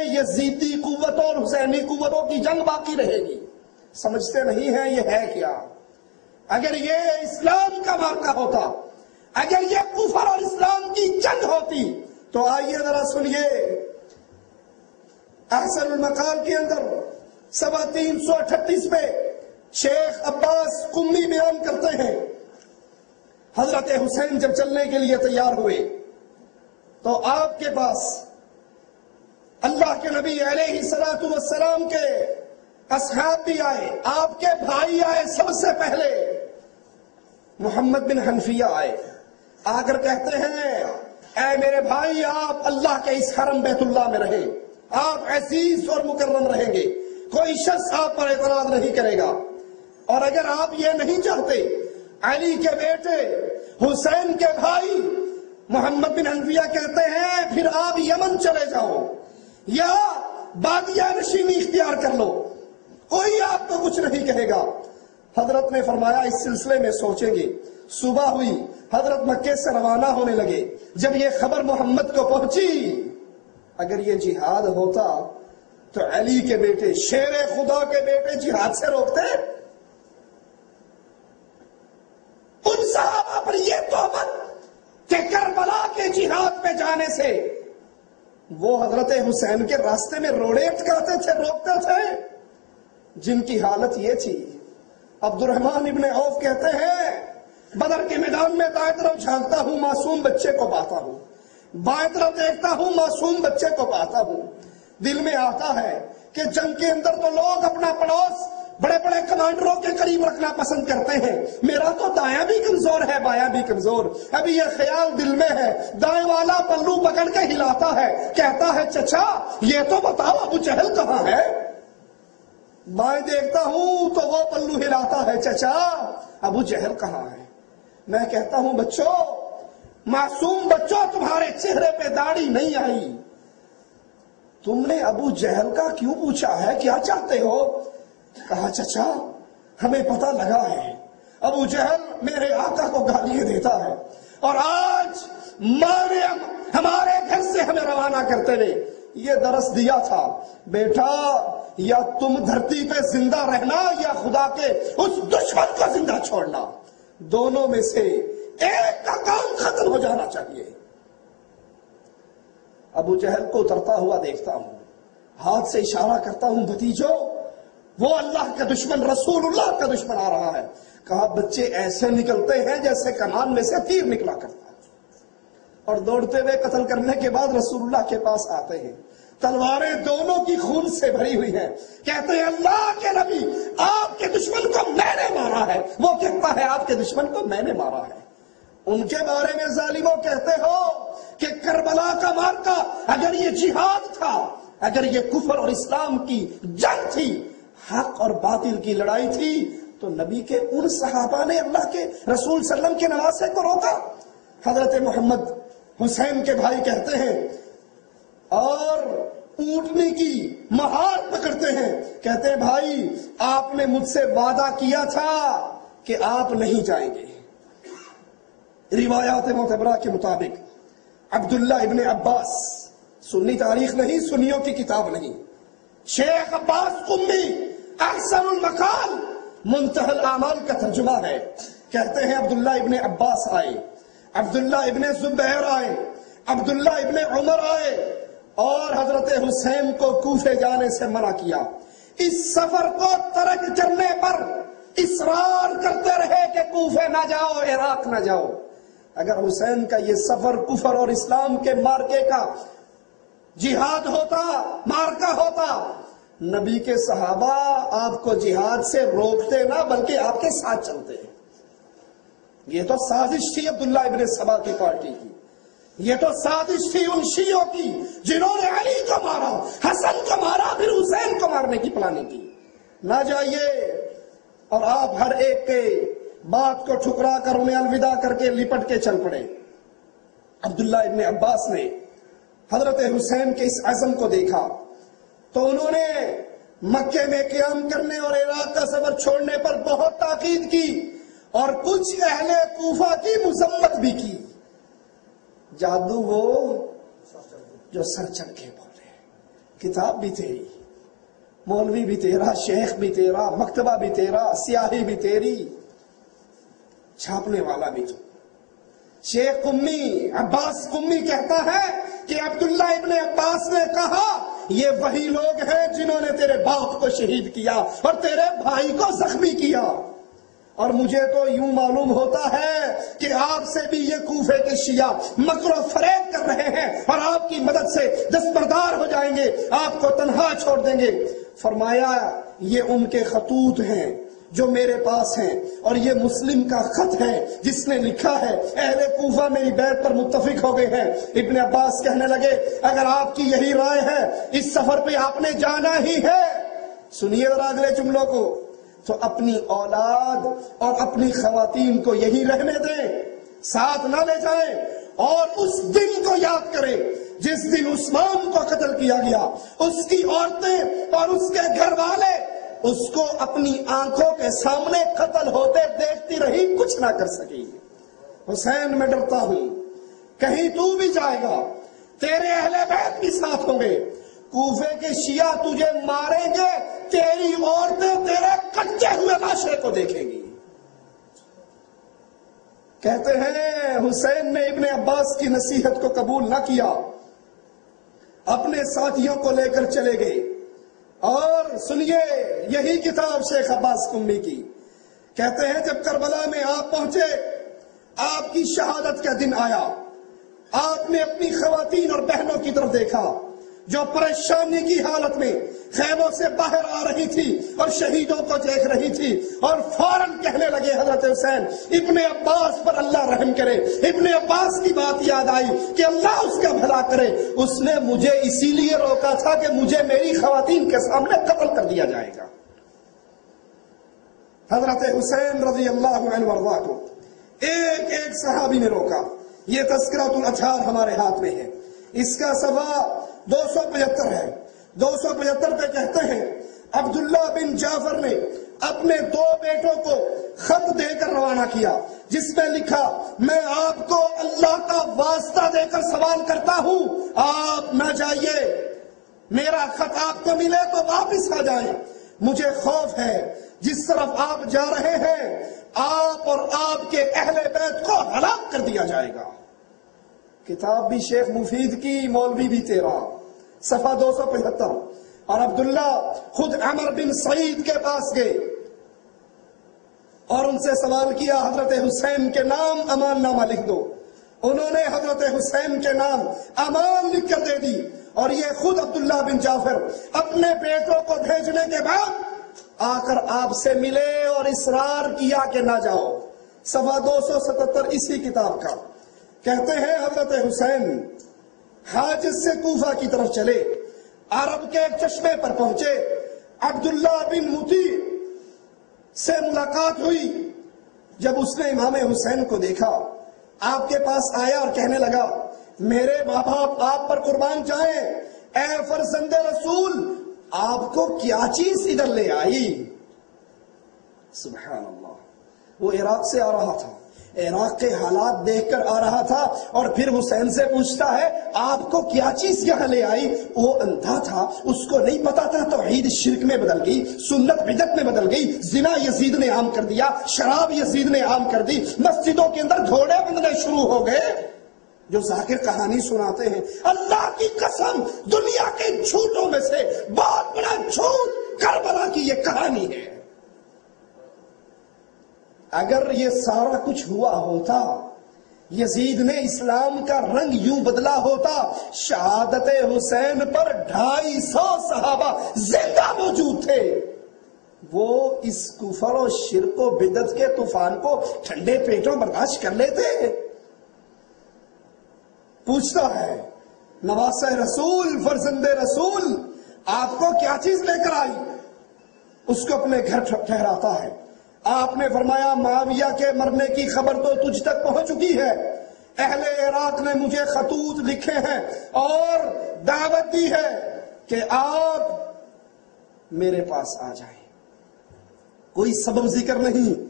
کہ یزیدی قوت اور حسینی قوتوں کی جنگ باقی رہے گی. سمجھتے نہیں ہیں یہ ہے کیا. اگر یہ اسلام کا معرکہ ہوتا، اگر یہ کفر اور اسلام کی جنگ ہوتی، تو آئیے ذرا سنیے. احسن المقال کے اندر 338 پہ شیخ عباس قمی بیان کرتے ہیں، حضرت حسین جب چلنے کے لیے تیار ہوئے تو آپ کے پاس اللہ کے نبی علیہ الصلوۃ والسلام کے اصحاب بھی آئے، آپ کے بھائی آئے. سب سے پہلے محمد بن حنفیہ آئے، آ کر کہتے ہیں اے میرے بھائی، آپ اللہ کے اس حرم بیت اللہ میں رہیں، آپ عزیز اور مکرم رہیں گے، کوئی شخص آپ پر اعتراض نہیں کرے گا. اور اگر آپ یہ نہیں چاہتے، علی کے بیٹے حسین کے بھائی محمد بن حنفیہ کہتے ہیں پھر آپ یمن چلے جاؤ یا بادیہ نشینی اختیار کر لو، کوئی آپ کو کچھ نہیں کہے گا. حضرت نے فرمایا اس سلسلے میں سوچیں گے. صبح ہوئی، حضرت مکے سے روانہ ہونے لگے. جب یہ خبر محمد کو پہنچی، اگر یہ جہاد ہوتا تو علی کے بیٹے، شیر خدا کے بیٹے جہاد سے روکتے؟ ان صحابہ پر یہ تہمت کہ کربلا کے جہاد پہ جانے سے وہ حضرت حسین کے راستے میں روڑے اٹکاتے تھے، روکتے تھے، جن کی حالت یہ تھی. عبد الرحمن ابن عوف کہتے ہیں بدر کے میدان میں دائیں طرف جھانکتا ہوں، معصوم بچے کو پاتا ہوں، بائیں طرف دیکھتا ہوں، معصوم بچے کو پاتا ہوں. دل میں آتا ہے کہ جنگ کے اندر تو لوگ اپنا پڑوس بڑے بڑے کمانڈروں کے قریب رکھنا پسند کرتے ہیں، میرا تو دایاں بھی کمزور ہے، بایاں بھی کمزور. ابھی یہ خیال دل میں ہے، دائیں والا پلو پکڑ کے ہلاتا ہے، کہتا ہے چچا یہ تو بتاؤ ابو جہل کہاں ہے. بائیں دیکھتا ہوں تو وہ پلو ہلاتا ہے، چچا ابو جہل کہاں ہے. میں کہتا ہوں بچوں، معصوم بچوں، تمہارے چہرے پہ داڑھی نہیں آئی، تم نے ابو جہل کا کیوں پوچھا ہے، کیا چاہتے ہو؟ کہا چچا ہمیں پتہ لگا ہے ابو جہل میرے آقا کو گالیاں دیتا ہے، اور آج ہمارے گھر سے ہمیں روانہ کرتے ہوئے یہ درس دیا تھا، بیٹا یا تم دھرتی پہ زندہ رہنا یا خدا کے اس دشمن کو زندہ چھوڑنا، دونوں میں سے ایک کا کام ختم ہو جانا چاہیے. ابو جہل کو اترتا ہوا دیکھتا ہوں، ہاتھ سے اشارہ کرتا ہوں بھتیجو وہ اللہ کا دشمن، رسول اللہ کا دشمن آ رہا ہے. کہا بچے ایسے نکلتے ہیں جیسے کمان میں سے تیر نکلا کرتا ہے، اور دوڑتے ہوئے قتل کرنے کے بعد رسول اللہ کے پاس آتے ہیں، تلواریں دونوں کی خون سے بھری ہوئی ہیں. کہتے ہیں اللہ کے نبی آپ کے دشمن کو میں نے مارا ہے. وہ کہتا ہے آپ کے دشمن کو میں نے مارا ہے. ان کے بارے میں ظالموں کہتے ہو کہ کربلا کا مارکا اگر یہ جہاد تھا، اگر یہ کفر اور اسلام کی جنگ تھی، حق اور باطل کی لڑائی تھی، تو نبی کے ان صحابہ نے اللہ کے رسول صلی اللہ علیہ وسلم کے نواسے کو روکا. حضرت محمد حسین کے بھائی کہتے ہیں اور اونٹنے کی مہار پکڑتے ہیں، کہتے ہیں بھائی آپ نے مجھ سے وعدہ کیا تھا کہ آپ نہیں جائیں گے. روایات معتبرہ کے مطابق عبداللہ ابن عباس، سنی تاریخ نہیں، سنیوں کی کتاب نہیں، شیخ عباس قمی احسن المقال منتہی الاعمال کا ترجمہ ہے. کہتے ہیں عبداللہ ابن عباس آئے، عبداللہ ابن زبیر آئے، عبداللہ ابن عمر آئے، اور حضرت حسین کو کوفے جانے سے منع کیا. اس سفر کو ترک کرنے پر اصرار کرتے رہے کہ کوفے نہ جاؤ، عراق نہ جاؤ. اگر حسین کا یہ سفر کفر اور اسلام کے مارکے کا جہاد ہوتا، مارکا ہوتا، نبی کے صحابہ آپ کو جہاد سے روکتے نہ بلکہ آپ کے ساتھ چلتے. یہ تو سازش تھی عبداللہ ابن سبا کی پارٹی کی، یہ تو سازش تھی ان شیعوں کی جنہوں نے علی کو مارا، حسن کو مارا، پھر حسین کو مارنے کی پلاننگ کی. نہ جائیے، اور آپ ہر ایک کے بات کو ٹھکرا کر انہیں الوداع کر کے لپٹ کے چل پڑے. عبداللہ ابن عباس نے حضرت حسین کے اس عزم کو دیکھا تو انہوں نے مکے میں قیام کرنے اور عراق کا سفر چھوڑنے پر بہت تاکید کی، اور کچھ اہل کوفہ کی مذمت بھی کی. جادو وہ جو سر چڑھ کے بولے، کتاب بھی تیری، مولوی بھی تیرا، شیخ بھی تیرا، مکتبہ بھی تیرا، سیاہی بھی تیری، چھاپنے والا بھی تو۔ شیخ قمی، عباس قمی کہتا ہے کہ عبداللہ ابن عباس نے کہا یہ وہی لوگ ہیں جنہوں نے تیرے باپ کو شہید کیا اور تیرے بھائی کو زخمی کیا، اور مجھے تو یوں معلوم ہوتا ہے کہ آپ سے بھی یہ کوفے کے شیعہ مکر و فریب کر رہے ہیں اور آپ کی مدد سے دستبردار ہو جائیں گے، آپ کو تنہا چھوڑ دیں گے۔ فرمایا یہ ان کے خطوط ہیں جو میرے پاس ہیں، اور یہ مسلم کا خط ہے جس نے لکھا ہے اہل کوفہ میری بیعت پر متفق ہو گئے ہیں۔ ابن عباس کہنے لگے اگر آپ کی یہی رائے ہے اس سفر پہ آپ نے جانا ہی ہے، سنیے ذرا اگلے جملوں کو، تو اپنی اولاد اور اپنی خواتین کو یہی رہنے دیں، ساتھ نہ لے جائیں، اور اس دن کو یاد کریں جس دن عثمان کو قتل کیا گیا، اس کی عورتیں اور اس کے گھر والے اس کو اپنی آنکھوں کے سامنے قتل ہوتے دیکھتی رہی، کچھ نہ کر سکی۔ حسین میں ڈرتا ہوں کہیں تو بھی جائے گا، تیرے اہل بیت بھی ساتھ ہوں گے، کوفے کے شیعہ تجھے ماریں گے، تیری عورتیں تیرے کٹے ہوئے لاشے کو دیکھیں گی۔ کہتے ہیں حسین نے ابن عباس کی نصیحت کو قبول نہ کیا، اپنے ساتھیوں کو لے کر چلے گئے، اور سنیے یہی کتاب شیخ عباس قمی کی، کہتے ہیں جب کربلا میں آپ پہنچے، آپ کی شہادت کا دن آیا، آپ نے اپنی خواتین اور بہنوں کی طرف دیکھا جو پریشانی کی حالت میں خیموں سے باہر آ رہی تھی اور شہیدوں کو دیکھ رہی تھی، اور فوراً کہنے لگے حضرت حسین ابن عباس پر اللہ رحم کرے۔ ابن عباس کی بات یاد آئی کہ اللہ اس کا بھلا کرے، اس نے مجھے اسی لیے روکا تھا کہ مجھے میری خواتین کے سامنے قتل کر دیا جائے گا۔ حضرت حسین رضی اللہ عنہ وارضا کو ایک ایک صحابی نے روکا۔ یہ تذکرۃ الاطہار ہمارے ہاتھ میں ہے، اس کا صفحہ 275 ہے۔ 275 پہ کہتے ہیں عبداللہ بن جعفر نے اپنے 2 بیٹوں کو خط دے کر روانہ کیا جس میں لکھا میں آپ کو اللہ کا واسطہ دے کر سوال کرتا ہوں آپ نہ جائیے، میرا خط آپ کو ملے تو واپس آ جائیں، مجھے خوف ہے جس طرف آپ جا رہے ہیں آپ اور آپ کے اہل بیت کو ہلاک کر دیا جائے گا۔ کتاب بھی شیخ مفید کی، مولوی بھی تیرا، صفحہ 275۔ اور عبداللہ خود عمر بن سعید کے پاس گئے اور ان سے سوال کیا حضرت حسین کے نام امان نامہ لکھ دو۔ انہوں نے حضرت حسین کے نام امان لکھ کر دے دی، اور یہ خود عبداللہ بن جعفر اپنے بیٹوں کو بھیجنے کے بعد آ کر آپ سے ملے اور اصرار کیا کہ نہ جاؤ۔ صفحہ 277 اسی کتاب کا۔ کہتے ہیں حضرت حسین حاجز سے کوفہ کی طرف چلے، عرب کے ایک چشمے پر پہنچے، عبداللہ بن مطیع سے ملاقات ہوئی۔ جب اس نے امام حسین کو دیکھا آپ کے پاس آیا اور کہنے لگا میرے ماں باپ آپ پر قربان جائیں، اے فرزند رسول آپ کو کیا چیز ادھر لے آئی؟ سبحان اللہ، وہ عراق سے آ رہا تھا، عراق کے حالات دیکھ کر آ رہا تھا، اور پھر حسین سے پوچھتا ہے آپ کو کیا چیز یہاں لے آئی؟ وہ اندھا تھا، اس کو نہیں پتا تھا توحید شرک میں بدل گئی، سنت بدعت میں بدل گئی، زنا یزید نے عام کر دیا، شراب یزید نے عام کر دی، مسجدوں کے اندر گھوڑے بندنے شروع ہو گئے۔ جو ذاکر کہانی سناتے ہیں، اللہ کی قسم دنیا کے جھوٹوں میں سے بہت بڑا جھوٹ کربلا کی یہ کہانی ہے۔ اگر یہ سارا کچھ ہوا ہوتا، یزید نے اسلام کا رنگ یوں بدلا ہوتا، شہادت حسین پر 250 صحابہ زندہ موجود تھے، وہ اس کفر و شرک و بدعت کے طوفان کو ٹھنڈے پیٹوں برداشت کر لیتے؟ پوچھتا ہے نواسہ رسول، فرزند رسول آپ کو کیا چیز لے کر آئی؟ اس کو اپنے گھر ٹھہراتا ہے۔ آپ نے فرمایا معاویہ کے مرنے کی خبر تو تجھ تک پہنچ چکی ہے، اہل عراق نے مجھے خطوط لکھے ہیں اور دعوت دی ہے کہ آپ میرے پاس آ جائیں، کوئی سبب ذکر نہیں۔